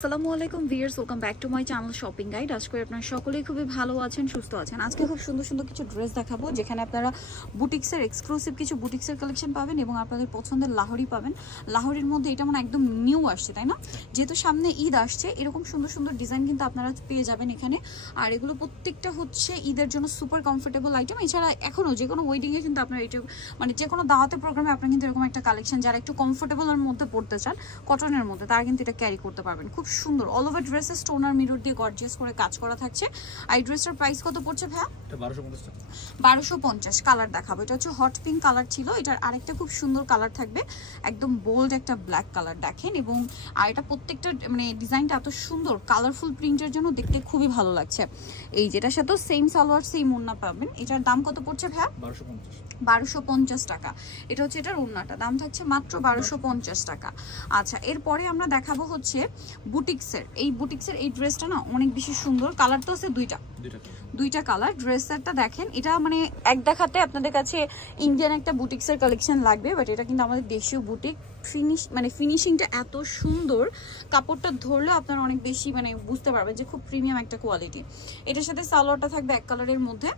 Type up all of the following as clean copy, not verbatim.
আসসালামু আলাইকুম viewers, welcome back to my channel shopping guide. আজকে আপনারা সকলেই খুবই ভালো আছেন, সুস্থ আছেন। আজকে খুব সুন্দর সুন্দর কিছু ড্রেস দেখাবো, যেখানে আপনারা বুটিক্সের এক্সক্লুসিভ কিছু বুটিক্সের কালেকশন পাবেন এবং আপনাদের পছন্দের লাহোরি পাবেন। লাহোরির মধ্যে এটা মানে একদম নিউ আসছে, তাই না? যেহেতু সামনে ঈদ আসছে, এরকম সুন্দর সুন্দর ডিজাইন কিন্তু আপনারা পেয়ে যাবেন এখানে। আর এগুলো প্রত্যেকটা হচ্ছে ঈদের জন্য সুপার কমফোর্টেবল আইটেম। এছাড়া এখনও যে কোনো ওয়েডিংয়ে কিন্তু আপনারা এটা মানে যে কোনো দাওয়াতে প্রোগ্রামে আপনারা কিন্তু এরকম একটা কালেকশন, যারা একটু কমফোর্টেবলের মধ্যে পড়তে চান কটনের মধ্যে, তারা কিন্তু এটা ক্যারি করতে পারবেন। খুব সুন্দর অল ওভার ড্রেসে স্টোনার মিরর দিয়ে গর্জিয়াস করে কাজ করা থাকছে। আর এই ড্রেসটার প্রাইস কত পড়ছে ভাই? এটা 1250 টাকা। 1250। কালার দেখাবো, এটা হচ্ছে হট পিঙ্ক কালার ছিল, এটার আরেকটা খুব সুন্দর কালার থাকবে, একদম বোল্ড একটা ব্ল্যাক কালার দেখেন। এবং আর এটা প্রত্যেকটা মানে ডিজাইনটা এত সুন্দর, কালারফুল প্রিন্টের জন্য দেখতে খুবই ভালো লাগছে। এই যেটার সাথে সেম সালোয়ার সেম ওড়না পাবেন। এটার দাম কত পড়ছে ভাই? 1250 টাকা। এটা হচ্ছে এটার ওড়নাটা, দাম থাকছে মাত্র 1250 টাকা। আচ্ছা, এরপরে আমরা দেখাবো হচ্ছে বুটিক্সের। এই বুটিক্সের এই ড্রেসটা না অনেক বেশি সুন্দর, কালার তো আছে দুইটা কালার। ড্রেসেরটা দেখেন, এটা মানে এক দেখাতে আপনাদের কাছে ইন্ডিয়ান একটা বুটিক্সের কালেকশন লাগবে, বাট এটা কিন্তু আমাদের দেশীয় বুটিক। ফিনিশিংটা এত সুন্দর, কাপড়টা ধরলে আপনারা অনেক বেশি মানে বুঝতে পারবেন যে খুব প্রিমিয়াম একটা কোয়ালিটি। এটার সাথে সালোয়ারটা থাকবে এক কালারের মধ্যে,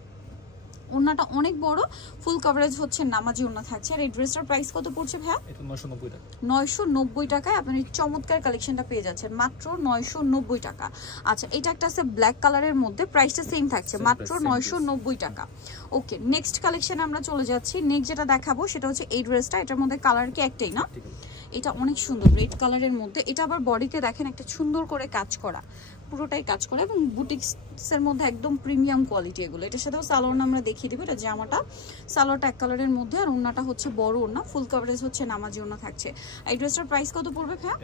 ওড়নাটা অনেক বড়, ফুল কভারেজ হচ্ছে নামাজি ওড়না থাকছে। আর এই ড্রেসটার প্রাইস কত পড়ছে ভাই? 990 টাকা। 990 টাকায় আপনি চমৎকার কালেকশনটা পেয়ে যাচ্ছেন মাত্র 990 টাকা। আচ্ছা, এটা একটা আছে ব্ল্যাক কালারের মধ্যে, প্রাইসটা সেম থাকছে মাত্র 990 টাকা। ওকে, নেক্সট কালেকশনে আমরা চলে যাচ্ছি। নেক্সট যেটা দেখাবো সেটা হচ্ছে এই ড্রেসটা। এটার মধ্যে কালার কি একটাই না? এটা অনেক সুন্দর রেড কালারের মধ্যে। এটা আবার বডিতে দেখেন একটা সুন্দর করে কাজ করা, পুরোটাই কাজ করা এবং বুটিক্সের মধ্যে একদম প্রিমিয়াম কোয়ালিটি এগুলো। এটার সাথেও সালোয়ার আমরা দেখিয়ে দেবো। এটা জামাটা সালোয়ারটা এক কালারের মধ্যে, আর ওড়নাটা হচ্ছে বড় ওড়না, ফুল কভারেজ হচ্ছে নামাজি ওড়না থাকছে। এই ড্রেসটার প্রাইস কত পড়বে ভাই?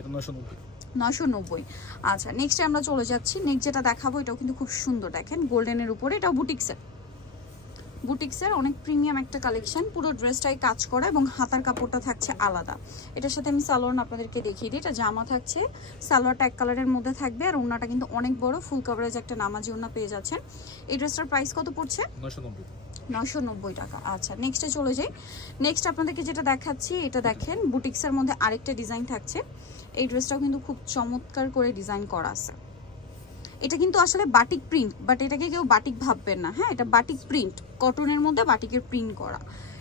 990। আচ্ছা, নেক্সটে আমরা চলে যাচ্ছি। নেক্সট যেটা দেখাবো এটাও কিন্তু খুব সুন্দর, দেখেন গোল্ডেনের উপরে, এটাও বুটিক্সের অনেক প্রিমিয়াম একটা কালেকশন। পুরো ড্রেসটাই কাজ করা এবং হাতার কাপড়টা থাকছে আলাদা। এটার সাথে আমি সালোয়ার আপনাদেরকে দেখিয়ে দিই। এটা জামা থাকছে, সালোয়ারটা এক কালারের মধ্যে থাকবে, আর ওড়নাটা কিন্তু অনেক বড়, ফুল কভারেজ একটা নামাজি ওড়না পেয়ে যাচ্ছেন। এই ড্রেসটার প্রাইস কত পড়ছে? 990 টাকা। আচ্ছা, নেক্সটে চলে যাই। নেক্সট আপনাদেরকে যেটা দেখাচ্ছি, এটা দেখেন বুটিক্সের মধ্যে আরেকটা ডিজাইন থাকছে। এই ড্রেসটাও কিন্তু খুব চমৎকার করে ডিজাইন করা আছে। এটা কিন্তু আসলে বাটিক প্রিন্ট, বাট এটাকে কেউ বাটিক ভাববেন না। হ্যাঁ, এটা বাটিক প্রিন্ট, কটনের মধ্যে বাটিকের প্রিন্ট করা,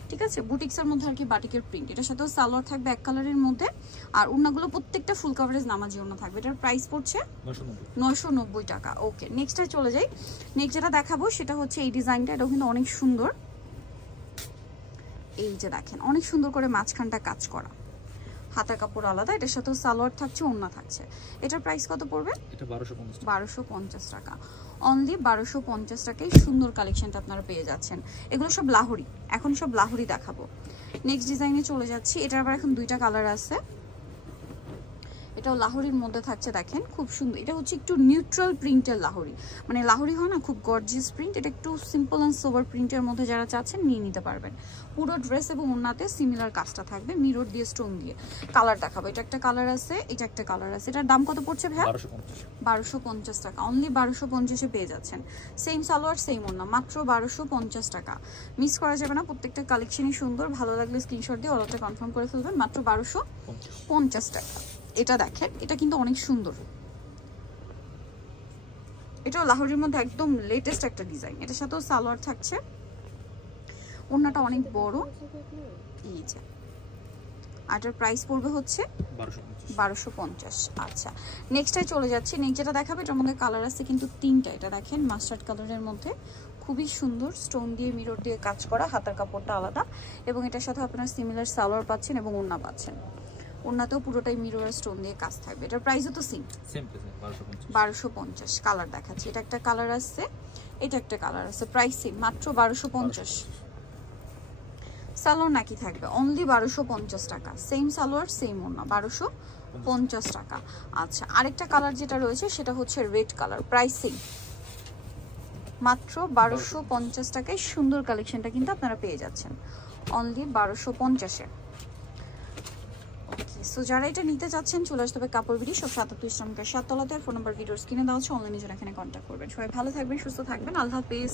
ঠিক আছে? বুটিক্সের মধ্যে আর কি বাটিকের প্রিন্ট। এটার সাথেও সালোয়ার থাকবে এক কালারের মধ্যে, আর ওড়নাগুলো প্রত্যেকটা ফুল কভারেজ নামাজি ওড়না থাকবে। এটার প্রাইস পড়ছে 990 টাকা। ওকে, নেক্সটে চলে যাই। নেক্সট যেটা দেখাবো সেটা হচ্ছে এই ডিজাইনটা। এটাও কিন্তু অনেক সুন্দর। এই যে দেখেন, অনেক সুন্দর করে মাঝখানটা কাজ করা, হাতার কাপড় আলাদা, এটার সাথে সালোয়ার থাকছে, ওড়না থাকছে। এটার প্রাইস কত পড়বে? এটা 1250 টাকা। অনলি 1250 টাকায় সুন্দর কালেকশনটা আপনারা পেয়ে যাচ্ছেন। এগুলো সব লাহোরি, এখন সব লাহোরি দেখাবো। নেক্সট ডিজাইনে চলে যাচ্ছি। এটার আবার এখন দুইটা কালার আছে। এটাও লাহোরির মধ্যে থাকছে, দেখেন খুব সুন্দর। এটা হচ্ছে একটু নিউট্রাল প্রিন্টের লাহোরি, মানে লাহোরি হয় না খুব গর্জিয়াস প্রিন্ট, এটা একটু সিম্পল অ্যান্ড সোবার প্রিন্টের মধ্যে যারা চাচ্ছেন নিয়ে নিতে পারবেন। পুরো ড্রেস এবং ওড়নাতে সিমিলার কাজটা থাকবে, মিরর দিয়ে স্টোন দিয়ে। কালার দেখাবো, এটা একটা কালার আছে, এটা একটা কালার আছে। এটার দাম কত পড়ছে ভাই? 1250 টাকা। অনলি 1250-এ পেয়ে যাচ্ছেন। সেম সালোয়ার সেম ওড়না, মাত্র 1250 টাকা। মিস করা যাবে না, প্রত্যেকটা কালেকশনই সুন্দর। ভালো লাগলে স্ক্রিনশট দিয়ে অর্ডারটা কনফার্ম করে ফেলবেন, মাত্র 1250 টাকা। এটা দেখেন, এটা কিন্তু অনেক সুন্দর। এটাও লাহোরির মধ্যে একদম লেটেস্ট একটা ডিজাইন। এটার সাথেও সালোয়ার থাকছে, ওড়নাটা অনেক বড়। এই যে, এটার প্রাইস পড়বে হচ্ছে 1250। আচ্ছা, নেক্সটে চলে যাচ্ছি। নেক্সট যেটা দেখাবে, এটার মধ্যে কালার আছে কিন্তু তিনটা। এটা দেখেন মাস্টার্ড কালারের মধ্যে, খুবই সুন্দর, স্টোন দিয়ে মিরর দিয়ে কাজ করা, হাতার কাপড়টা আলাদা, এবং এটার সাথে আপনারা সিমিলার সালোয়ার পাচ্ছেন এবং ওড়না পাচ্ছেন। ওড়নাতেও পুরোটাই মিরর স্টোন দিয়ে কাজ থাকবে। এটার প্রাইসও তো সেম 1250। কালার দেখাচ্ছি, এটা একটা কালার আছে, এটা একটা কালার আছে, প্রাইস সেম, মাত্র 1250। সালোয়ার নাকি থাকবে অনলি 1250 টাকা। সেম সালোয়ার সেম ওড়না, 1250 টাকা। আচ্ছা, আরেকটা কালার যেটা রয়েছে সেটা হচ্ছে রেড কালার, প্রাইস সেম, মাত্র 1250 টাকায় সুন্দর কালেকশনটা কিন্তু আপনারা পেয়ে যাচ্ছেন অনলি 1250-এ। সো যারা এটা নিতে চাচ্ছেন চলে আসতে হবে কাপড় বিডি, সব 77 ইসলামিকের 7 তলাতে। ফোন নাম্বার ভিডিওর স্ক্রিনে দেওয়া আছে, অনলাইনে জন্য এখানে কন্ট্যাক্ট করবেন। সবাই ভালো থাকবেন, সুস্থ থাকবেন, আল্লাহ হাফেজ।